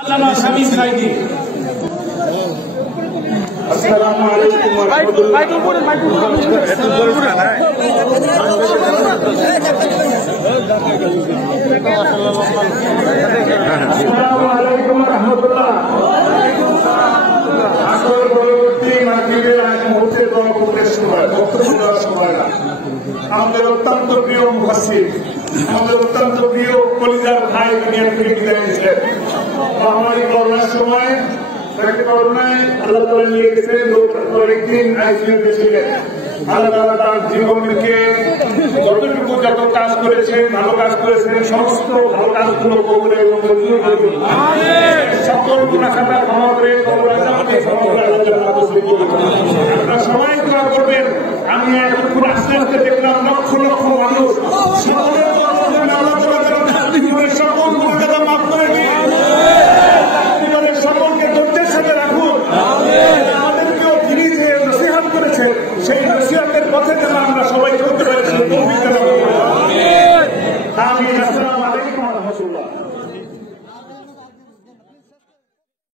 আল্লামা শামীম সাইদি। আসসালামু আলাইকুম ওয়া রাহমাতুল্লাহ। আসসালামু আলাইকুম ওয়া রাহমাতুল্লাহ। আসল পরবর্তী মাহফিলের এক মুহূর্তে বক্তব্য দেওয়ার সময় না। আমাদের অত্যন্ত প্রিয় মুফাসসির, আমাদের অত্যন্ত প্রিয় কলিজার ভাই দুনিয়া থেকে বিদায় নিয়েছেন। মহামারী করোনার সময় তাকে করোনায় আল্লাহ তাআলা নিয়ে গেছেন, অনেকদিন আইসিইউতে ছিলেন। আল্লাহ তাআলা তার জীবনকে যতটুকু যত কাজ করেছেন, ভালো কাজ করেছেন, সমস্ত ভালো কাজগুলো কবুল এবং মঞ্জুর করুন। সকল গুনাহ খাতা ক্ষমা করে কবর আযাবকে ক্ষমা করে আল্লাহ তাআলা নসিব করুন। আপনারা সবাই দোয়া করবেন। আমি এখন আস্তে আস্তে দেখলাম লক্ষ লক্ষ মানুষ সকলের আল্লাহ তাআলা জীবনের সকল গুনাহ মাফ করে দিন। জীবনের সকলকে ধৈর্যের সাথে রাখুন। আমাদেরকেও তিনি যে নসিহত করেছেন সেই নসিহতের পথে যেন আমরা সবাই চলতে পারি। আমিন। আসসালামু আলাইকুম ওয়া রাহমাতুল্লাহ।